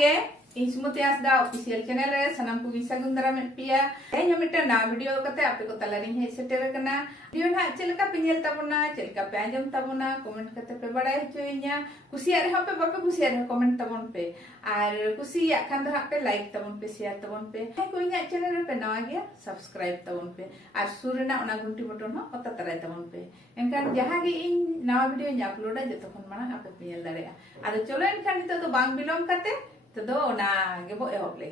गे इन सुमति आसदा official channel रे सनम को विसागुन दरा में पिया तेज मिटे ना वीडियो कते आपे को तलारी हे सेटेर कना वीडियो ना चलका पे नेल तबना चलका पे आंजम तबना कमेंट कते पे बड़ाय होइया खुशिया रे पे बापे खुशिया रे कमेंट तबन पे और खुशिया खान दो पे लाइक तबन पे शेयर तबन पे को इना चैनल रे पे नवा गया सब्सक्राइब तबन पे और सुर ना ओना घंटी बटन हो ओता तराय तबन पे एनकान जहां गे इन नवा वीडियो नी अपलोडा जतो खन माना आपे पे नेल दारेया आदो चलो एनकान नितो तो बांग बिलोम कते तो ना गे बो एहोब ले